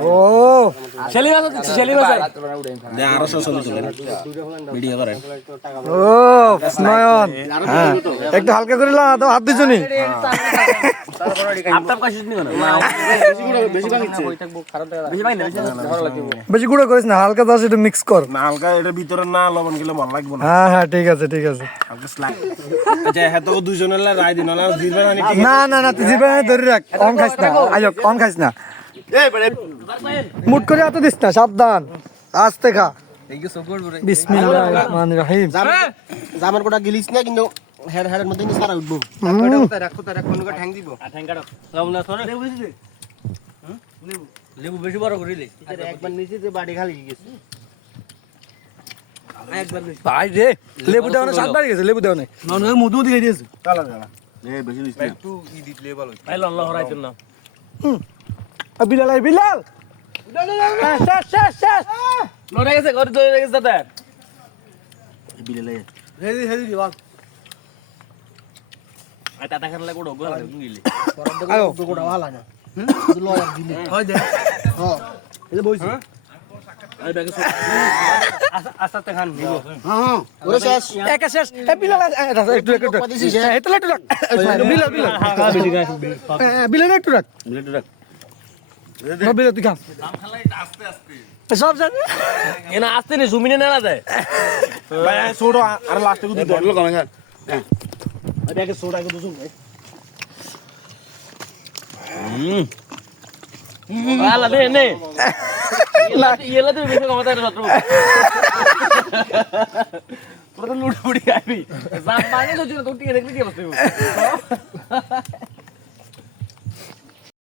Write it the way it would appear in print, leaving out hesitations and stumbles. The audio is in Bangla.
ও শেলি মাছ দিচ্ছি, শেলি মাছ দে আরো ছবি তুলেন ভিডিও করেন ও নয়ন হ্যাঁ একটু হালকা করে লা তো হাত দিছনি আপনার কাছে নি কেন না বেশি ভাঙিচ্ছে বেশি ভাঙি না ভালো লাগবে বেশি গুঁড়ো করিস না হালকা দাস একটু মিক্স কর না হালকা এটা ভিতরে না লবণ গেলে ভালো লাগবে না হ্যাঁ হ্যাঁ ঠিক আছে ঠিক আছে হালকা স্লাইড আচ্ছা হ্যাঁ তো দুইজনের রায় দিন না দিবেন না না না না তুই জিভে ধরে রাখ অন খাইস না আয়ক অন খাইস না মুট করে এত দিস না সাবধান আস্তে খা বিসমিল্লাহির রহমানির রহিম জামার কোটা গিলিস না কিন্তু হেডের মধ্যে নি সারা উঠবো রাখো তারা কোন ঠ্যাং দিব ঠ্যাং কাটো লাউলা সরে লেবু বেশি বড় করে দিই একবার নিচে যে বাড়ি খালি গেছে একবার ভাই রে লেবু দেওয়া সাত বাড়ি গেছে লেবু দেওয়া নাই নন মধু দিয়ে দিয়েছে কালা কালা বেশি দিস না একটু ই দিলে ভালো ভাই আল্লাহ রাইতেন না বিলাল আই বিলাল শেষ শেষ শেষ লড়ে গেছে ঘরে ধরে গেছে দাদা বিলেলে হেদি দিবা আই টাটা খান লাগো ডগো লাগে গিলে আয়ো গোটা ভালো না লয়ার দিলে হয় দে হ্যাঁ এলে বইছি আই ব্যাগে আস্তে খান দিব হ্যাঁ ওরে শেষ একা শেষ এ বিলাল একটু একটু এটা একটু রাখ বিলাল বিলাল হ্যাঁ বেশি গায় বিলাল একটু রাখ মিলিট রাখ বিলাল তুই খা সব জানি এনা আস্তে নে জুমিনে না যায় ভাই ছোড়ো আর লাস্টে কো দিতে বড় কমে খান ব্যাগে সোডা কো দুসুম আলা দে নে ইয়েলা তুই বেশি কমাতে রে রাত্র পুরো লুট পুড়ি আইবি জাম মানে তো তুই দেখলি কি অবস্থা